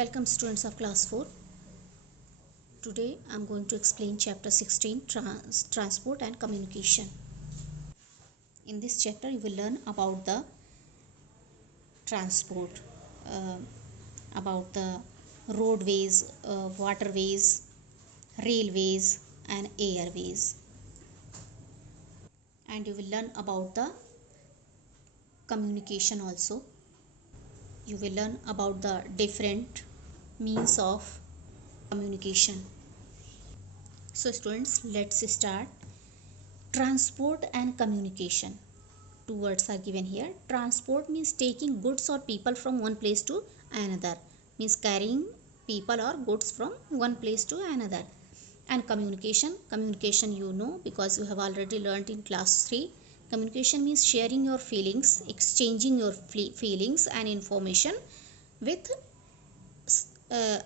Welcome students of class 4. Today I am going to explain chapter 16 transport and communication. In this chapter you will learn about the transport, uh, about the roadways, waterways, railways and airways, and you will learn about the communication also. You will learn about the different means of communication. So students, let's start. Transport and communication. Two words are given here. Transport means taking goods or people from one place to another, means carrying people or goods from one place to another. And communication you know, because you have already learnt in class 3. Communication means sharing your feelings, exchanging your feelings and information with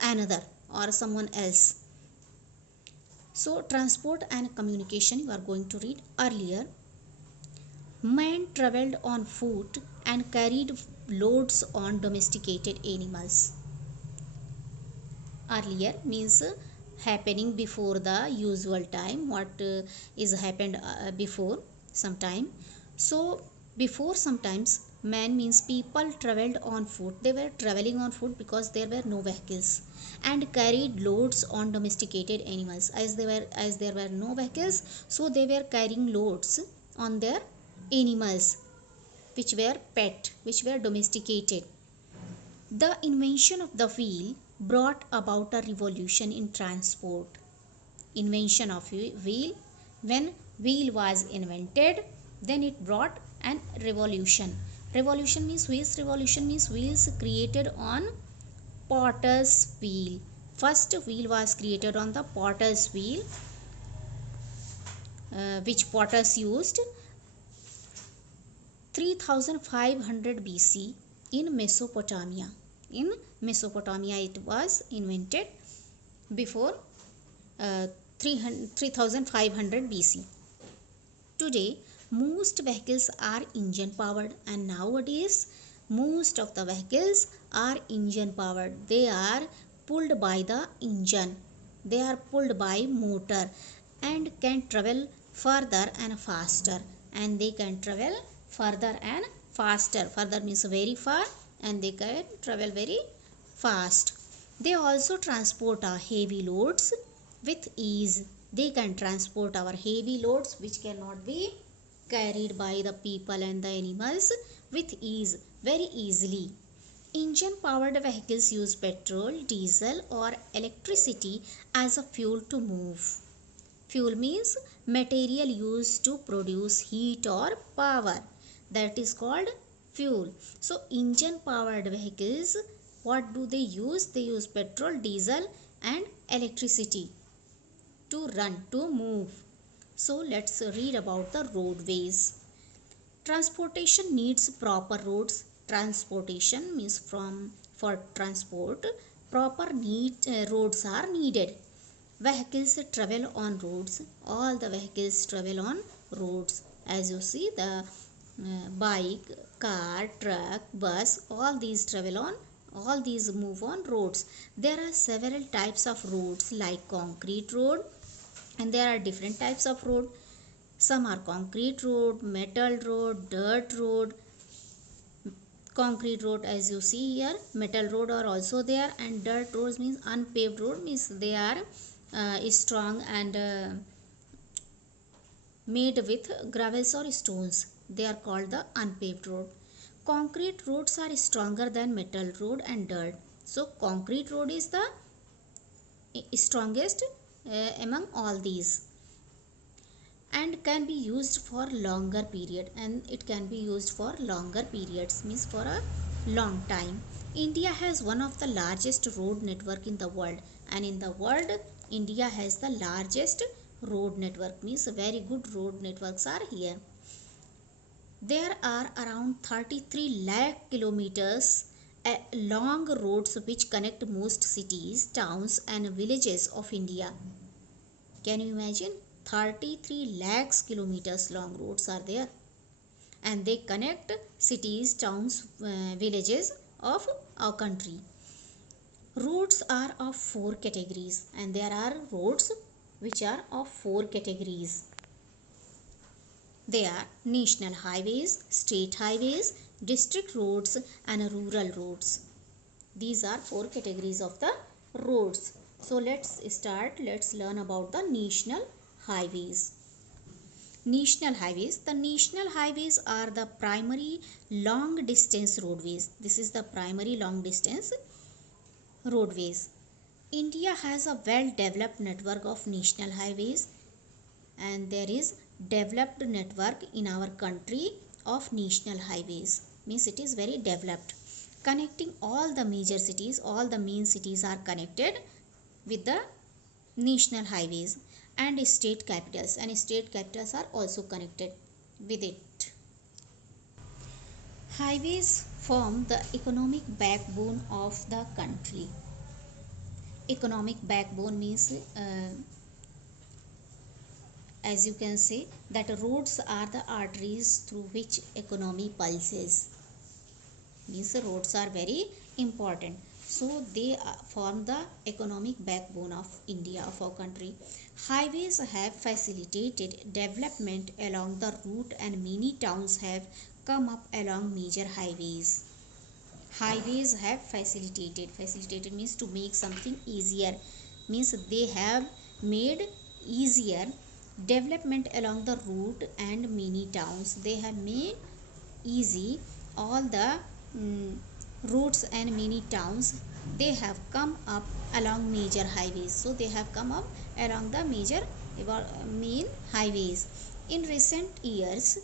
another or someone else. So transport and communication you are going to read. Earlier, man travelled on foot and carried loads on domesticated animals. Earlier means happening before the usual time, what is happened before some time. So before sometimes, man means people travelled on foot. They were travelling on foot because there were no vehicles, and carried loads on domesticated animals. As there were no vehicles, so they were carrying loads on their animals which were pet, which were domesticated. The invention of the wheel brought about a revolution in transport. Invention of wheel, when wheel was invented, then it brought an revolution. Revolution means wheels. Revolution means wheels created on potter's wheel. First wheel was created on the potter's wheel, which potters used 3500 BC in Mesopotamia. In Mesopotamia it was invented before 3500 BC. Today most vehicles are engine powered, and nowadays most of the vehicles are engine powered. They are pulled by the engine, they are pulled by motor and can travel further and faster, and they can travel further and faster. Further means very far, and they can travel very fast. They also transport our heavy loads with ease. They can transport our heavy loads which cannot be carried by the people and the animals with ease, very easily. Engine powered vehicles use petrol, diesel or electricity as a fuel to move. Fuel means material used to produce heat or power. That is called fuel. So engine powered vehicles, what do they use? They use petrol, diesel and electricity to run, to move. So let's read about the roadways. Transportation needs proper roads. Transportation means for transport, proper roads are needed. Vehicles travel on roads. All the vehicles travel on roads. As you see, the bike, car, truck, bus, all these move on roads. There are several types of roads like concrete road, and there are different types of road. Some are concrete road, metal road, dirt road. Concrete road, as you see here, metal road are also there, and dirt roads means unpaved road, means they are strong and made with gravels or stones. They are called the unpaved road. Concrete roads are stronger than metal road and dirt. So concrete road is the strongest among all these, and can be used for longer period, and it can be used for longer periods, means for a long time. India has one of the largest road network in the world, and in the world India has the largest road network, means very good road networks are here. There are around 33 lakh kilometers long roads which connect most cities, towns and villages of India. Can you imagine? 33 lakhs kilometers long roads are there, and they connect cities, towns, villages of our country. Roads are of four categories, and there are roads which are of four categories. They are national highways, state highways, district roads and rural roads. These are four categories of the roads. So let's learn about the national highways. National highways. The national highways are the primary long distance roadways. This is the primary long distance roadways. India has a well developed network of national highways, and there is developed network in our country of national highways. Means it is very developed, connecting all the major cities. All the main cities are connected with the national highways, and state capitals are also connected with it. Highways form the economic backbone of the country. Economic backbone means as you can say that roads are the arteries through which economy pulses. Means the roads are very important, so they form the economic backbone of India, of our country. Highways have facilitated development along the route, and many towns have come up along major highways. Highways have facilitated means to make something easier, means they have made easier development along the route, and many towns they have made easy all the routes, and many towns they have come up along major highways. So they have come up along the main highways. In recent years,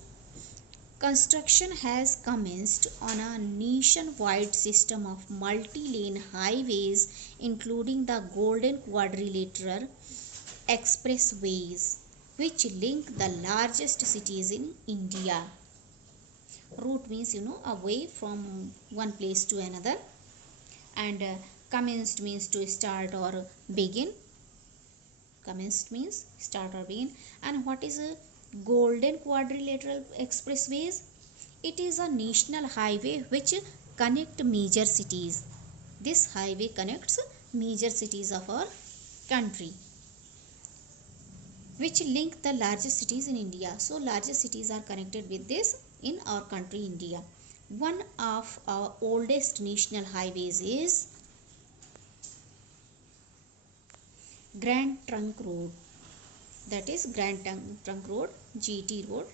construction has commenced on a nationwide system of multi-lane highways, including the Golden Quadrilateral expressways, which link the largest cities in India. Route means a way from one place to another, and commenced means to start or begin. Commenced means start or begin. And what is a Golden Quadrilateral expressways? It is a national highway which connect major cities. This highway connects major cities of our country, which link the largest cities in India. So largest cities are connected with this in our country India. One of our oldest national highways is Grand Trunk Road. That is Grand Trunk Road, GT Road.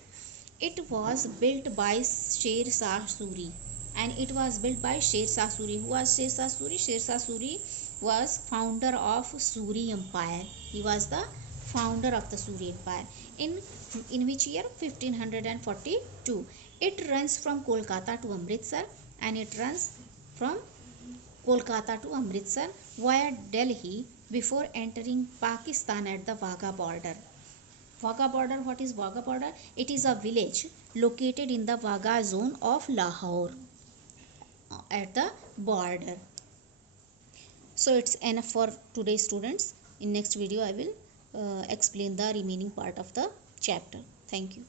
It was built by Sher Shah Suri, and it was built by Sher Shah Suri. Who was Sher Shah Suri? Sher Shah Suri was founder of Suri Empire. He was the founder of the Suri Empire. In which year? 1542. It runs from Kolkata to Amritsar, and it runs from Kolkata to Amritsar via Delhi before entering Pakistan at the Wagah border. Wagah border, what is Wagah border? It is a village located in the Wagah zone of Lahore at the border. So it's enough for today, students. In next video I will explain the remaining part of the chapter. Thank you.